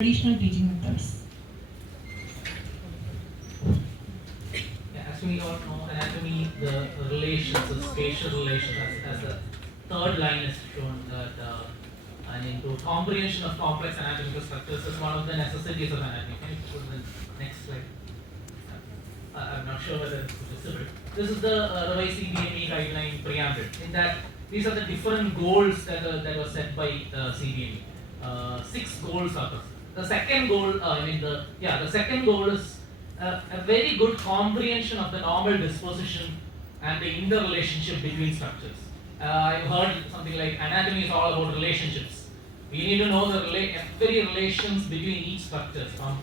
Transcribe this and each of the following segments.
traditional teaching methods. As we all know, anatomy, the relations, the spatial relations, as the third line is shown that and into comprehension of complex anatomical structures is one of the necessities of anatomy. Can you put the next slide? I'm not sure whether it's visible. This is the revised CME guideline preamble. In that, these are the different goals that were set by CME. 6 goals are present. The second goal, the second goal is a very good comprehension of the normal disposition and the interrelationship between structures. I've heard something like anatomy is all about relationships. We need to know the every relations between each structure, from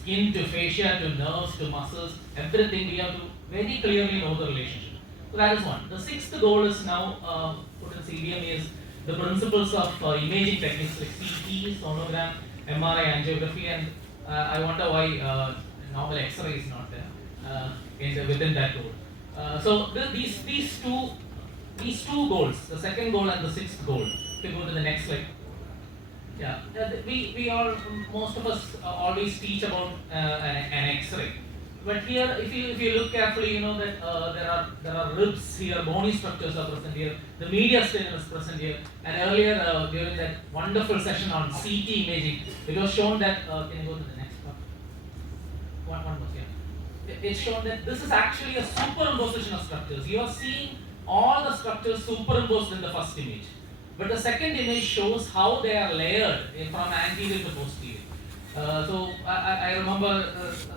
skin to fascia to nerves to muscles, everything we have to very clearly know the relationship. So that is one. The sixth goal is now put in CDM is the principles of imaging techniques like CT, sonogram, MRI, angiography, and I wonder why normal X-ray is not there within that goal. These two goals, the second goal and the sixth goal. If you go to the next slide. We all, most of us always teach about an X-ray. But here, if you look carefully, you know that there are ribs here, bony structures are present here, the mediastinum is present here. And earlier during that wonderful session on CT imaging, it was shown that can you go to the next one? One more here. It's shown that this is actually a superimposition of structures. You are seeing all the structures superimposed in the first image. But the second image shows how they are layered from anterior to posterior. I remember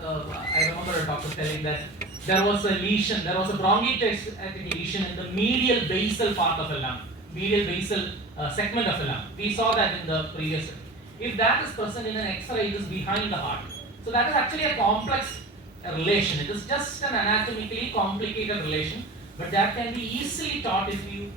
a doctor telling that there was a lesion, there was a bronchiectatic lesion in the medial basal part of a lung, medial basal segment of a lung. We saw that in the previous study. If that is present in an X-ray, it is behind the heart. So that is actually a complex relation. It is just an anatomically complicated relation, but that can be easily taught if you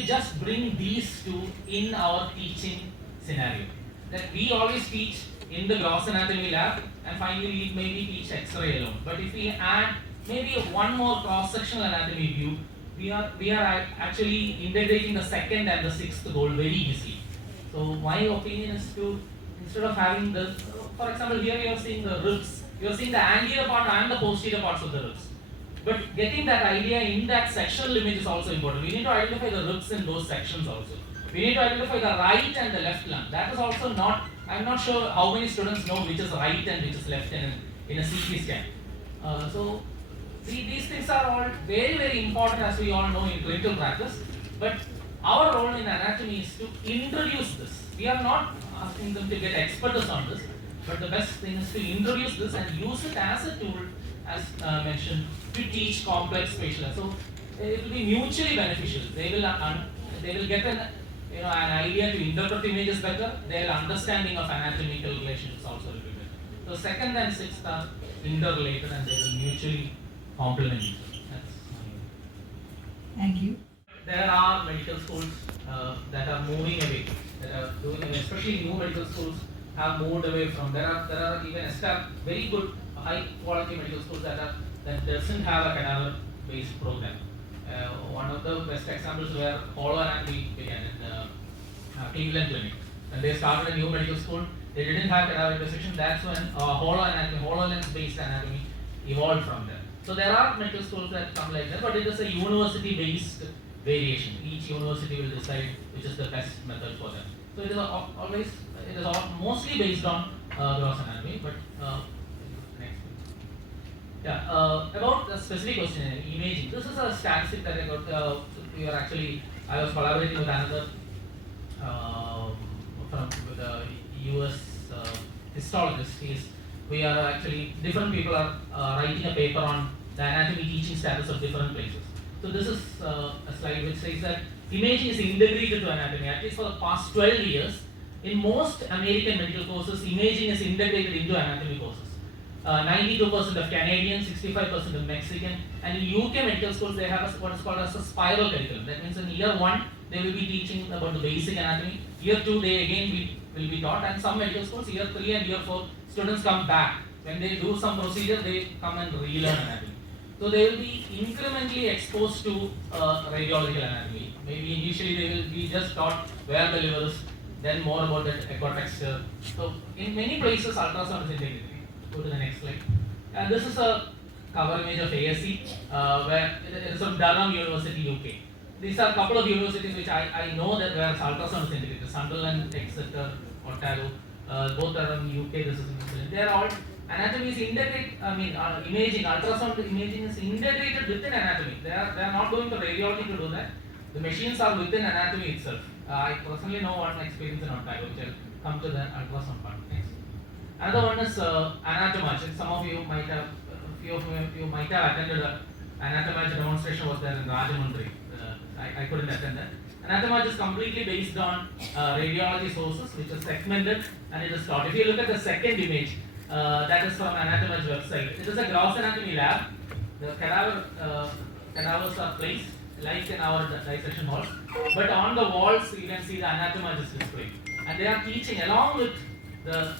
just bring these two in our teaching scenario. That we always teach in the gross anatomy lab, and finally we maybe teach X-ray alone. But if we add maybe one more cross-sectional anatomy view, we are actually integrating the second and the sixth goal very easily. So my opinion is to, instead of having this, for example, here you are seeing the ribs, you are seeing the anterior part and the posterior parts of the ribs. But getting that idea in that sectional image is also important. We need to identify the ribs in those sections also. We need to identify the right and the left lung. That is also not, I'm not sure how many students know which is right and which is left in a CT scan. These things are all very, very important, as we all know, in clinical practice. But our role in anatomy is to introduce this. We are not asking them to get expertise on this, but the best thing is to introduce this and use it as a tool, as mentioned, to teach complex spatial. So it will be mutually beneficial. They will get an idea to interpret images better. Their understanding of anatomical relations also will be better. So second and sixth are interrelated and they will mutually complement each other. Thank you. There are medical schools that are moving away, that are doing away, especially new medical schools have moved away from. There are even established very good high quality medical schools that doesn't have a cadaver-based program. One of the best examples where hollow anatomy began in Cleveland Clinic. When they started a new medical school, they didn't have cadaver dissection. That's when HoloLens-based anatomy evolved from there. So there are medical schools that come like that, but it is a university-based variation. Each university will decide which is the best method for them. So it is mostly based on gross anatomy, but about the specific question, imaging. This is a statistic that I got. I was collaborating with another with a US histologist. We are actually, different people are writing a paper on the anatomy teaching status of different places. So this is a slide which says that imaging is integrated to anatomy. At least for the past 12 years, in most American medical courses, imaging is integrated into anatomy courses. 92% of Canadian, 65% of Mexican, and in UK medical schools they have what is called as a spiral curriculum. That means in year 1 they will be teaching about the basic anatomy. Year 2 they again will be taught, and some medical schools year 3 and year 4 students come back. When they do some procedure, they come and relearn anatomy. So they will be incrementally exposed to radiological anatomy. Maybe initially they will be just taught where the liver is, then more about the echo texture. So in many places ultrasound is integrated. Go to the next slide. And this is a cover image of ASC, where it is from Durham University, UK. These are a couple of universities which I know that where ultrasound is integrated. Sunderland, Exeter, Ottawa, both are in UK. This is in New Zealand. They are all anatomy is integrated. Imaging, ultrasound imaging is integrated within anatomy. They are not going to radiology to do that. The machines are within anatomy itself. I personally know one experience in Ontario, which will come to the ultrasound part next. Another one is Alappuzha. Some of you might have, few of you might have attended an Alappuzha demonstration was there in Rajamundry. I couldn't attend that. Alappuzha is completely based on radiology sources, which is segmented and it is taught. If you look at the second image, that is from Alappuzha website. It is a gross anatomy lab. The cadavers are placed like in our dissection halls, but on the walls you can see the Alappuzha display, and they are teaching along with the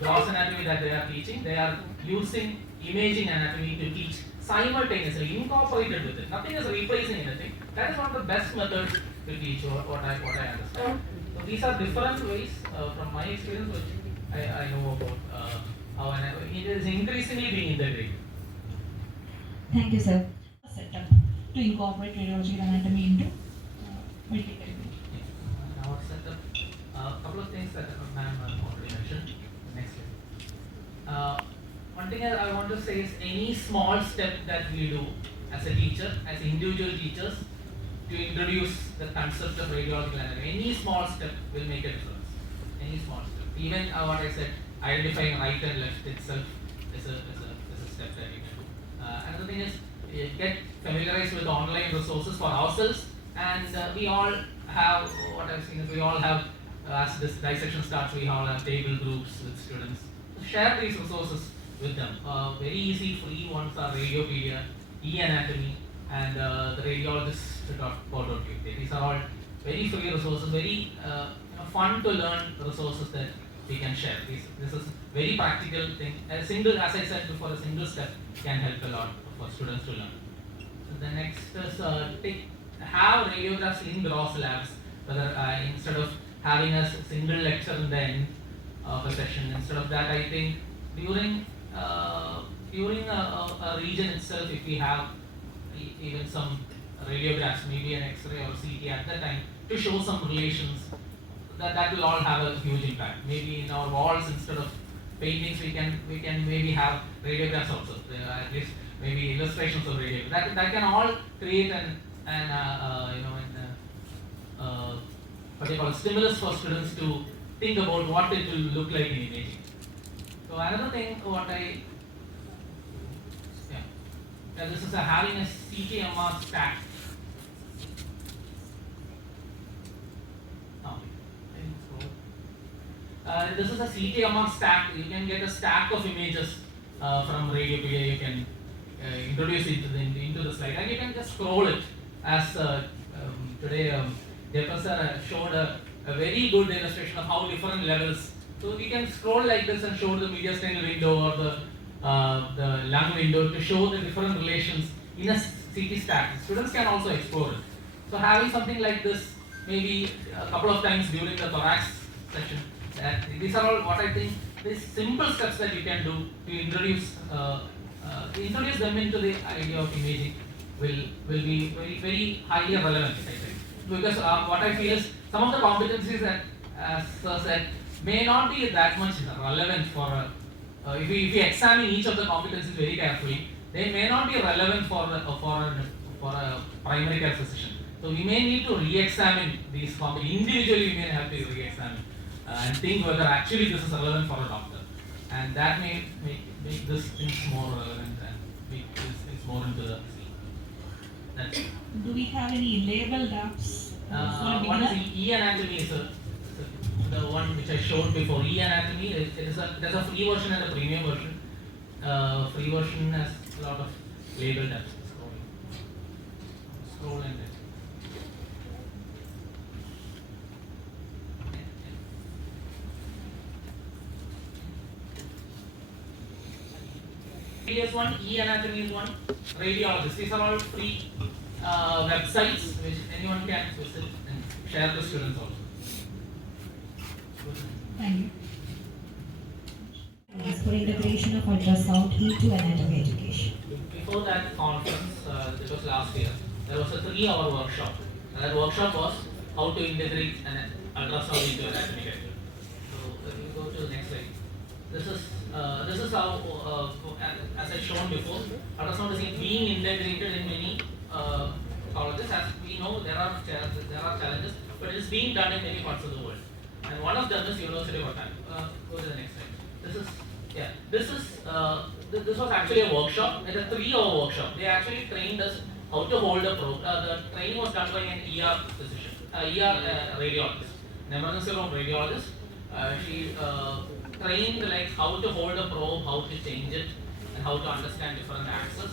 gross anatomy that they are teaching. They are using imaging anatomy to teach simultaneously, incorporated with it. Nothing is replacing anything. That is one of the best methods to teach, what I understand. So these are different ways from my experience, which I know about how it is increasingly being integrated. Thank you, sir. Setup to incorporate radiology and anatomy into medical technique. Our setup, a couple of things that ma'am already mentioned. Next slide. One thing I want to say is any small step that we do as a teacher, as individual teachers, to introduce the concept of radiological anatomy, any small step will make a difference. Any small step. Even what I said, identifying right and left itself is a step that you can do. Another thing is get familiarized with online resources for ourselves, and we all have, what I've seen is we all have, as this dissection starts, we all have table groups with students. So share these resources with them. Very easy, free ones are Radiopedia, e-anatomy, and the radiologist.co.uk. These are all very free resources, very fun to learn resources that we can share. This is very practical thing. A single, as I said before, a single step can help a lot for students to learn. So the next is have radiographs in gross labs, whether instead of having a single lecture in the end of a session. Instead of that, I think during a region itself, if we have even some radiographs, maybe an X-ray or CT at that time, to show some relations, that will all have a huge impact. Maybe in our walls, instead of paintings, we can maybe have radiographs also. At least maybe illustrations of radiographs. That can all create what they call a stimulus for students to think about what it will look like in imaging. So another thing, this is having a CTMR stack. This is a CTMR stack. You can get a stack of images from Radiopedia. You can introduce it into the slide, and you can just scroll it. As today, Professor showed a very good illustration of how different levels. So we can scroll like this and show the mediastinal window or the lung window to show the different relations in a CT stack. Students can also explore it. So having something like this, maybe a couple of times during the thorax session. These are all what I think. These simple steps that you can do to introduce them into the idea of imaging will be very, very highly relevant, I think. Because what I feel is some of the competencies that, as Sir said, may not be that much relevant for if we examine each of the competencies very carefully, they may not be relevant for a primary care physician. So we may need to re-examine these competencies individually. We may have to re-examine and think whether actually this is relevant for a doctor, and that may make this things more relevant and make these things more into the scene. Do we have any labeled apps? One is e-anatomy, the one which I showed before. E-anatomy, there's a free version and a premium version. Free version has a lot of labeled apps. Scroll and is one, e-anatomy is one, radiologist. These are all free websites which anyone can visit and share to students also. Thank you. For integration of ultrasound into anatomy education. Before that conference, this was last year, there was a 3-hour workshop. And that workshop was how to integrate an ultrasound into anatomy lecture. So if you go to the next slide, this is how, as I shown before, ultrasound is being integrated in many colleges. As we know, there are challenges, but it is being done in many parts of the world. And one of them is University of Otago. Go to the next slide. This was actually a workshop. It's a 3-hour workshop. They actually trained us how to hold a probe. The training was done by an ER physician, radiologist, an emergency room radiologist. She trained like how to hold a probe, how to change it, and how to understand different axes.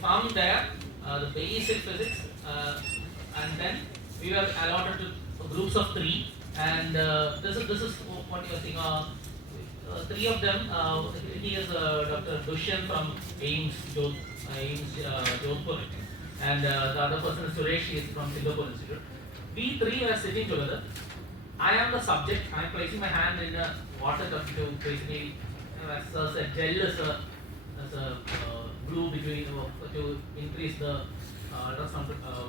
From there, the basic physics, and then we were allotted to groups of 3. And this is what you are seeing. 3 of them. He is Dr. Dushan from AIMS Jodhpur, and the other person is Suresh. He is from Singapore Institute. We 3 were sitting together. I am the subject. I am placing my hand in a water cup to basically, as a gel as a glue between to increase the ultrasound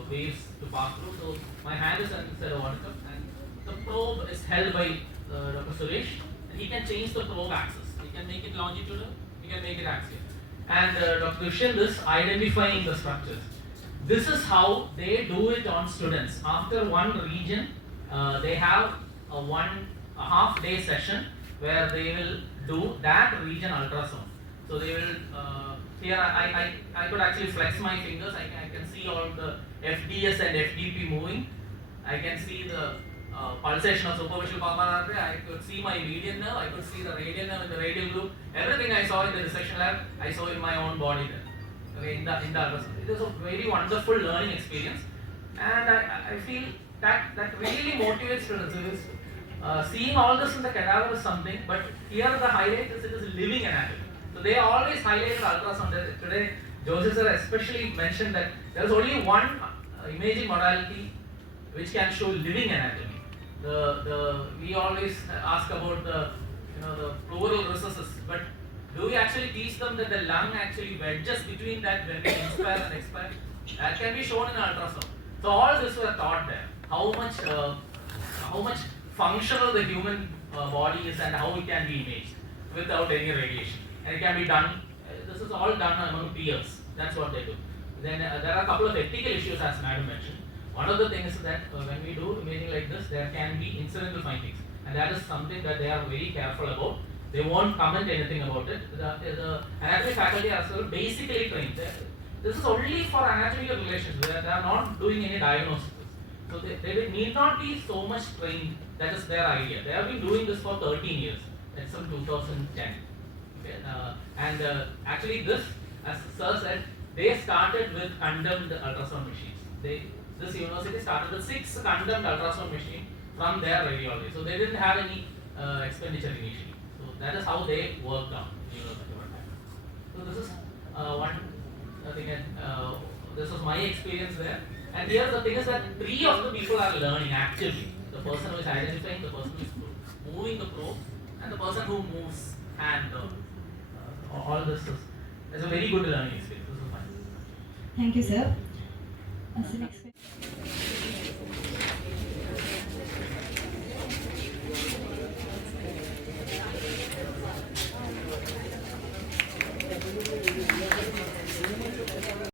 waves to pass through. So my hand is inside a water cup, and the probe is held by Dr. Suresh. He can change the probe axis. He can make it longitudinal, he can make it axial. And Dr. Dushan is identifying the structures. This is how they do it on students. After one region, they have a half-day session where they will do that region ultrasound. So they will, here I could actually flex my fingers. I can see all the FDS and FDP moving. I can see the pulsation of superficial pulmonary artery. I could see my median nerve, I could see the radial nerve in the radial group. Everything I saw in the dissection lab, I saw in my own body there. Okay, in the ultrasound. It was a very wonderful learning experience, and I feel that really motivates students. Because seeing all this in the cadaver is something, but here the highlight is it is living anatomy. So they always highlight ultrasound. Today, Joseph sir especially mentioned that there is only one imaging modality which can show living anatomy. We always ask about the pleural recesses, but do we actually teach them that the lung actually wedges between that when we inspire and expire? That can be shown in ultrasound. So all this were taught there. How much functional the human body is and how it can be imaged without any radiation. And it can be done. This is all done among peers. That's what they do. Then there are a couple of ethical issues, as Madam mentioned. One of the things is that when we do imaging like this, there can be incidental findings, and that is something that they are very careful about. They won't comment anything about it. The anatomy faculty are still basically trained. This is only for anatomical relations. They are not doing any diagnosis. So they need not be so much trained. That is their idea. They have been doing this for 13 years. That's from 2010. Okay? Actually this, as Sir said, they started with condemned ultrasound machines. This university started with 6 condemned ultrasound machines from their radiology. So they didn't have any expenditure initially. So that is how they worked on University of Otago. So this is one thing. This was my experience there. And here the thing is that 3 of the people are learning actively. The person who is identifying, the person who is moving the probe, and the person who moves hand. All this is a very good learning experience. This is fine. Thank you, sir. Next question.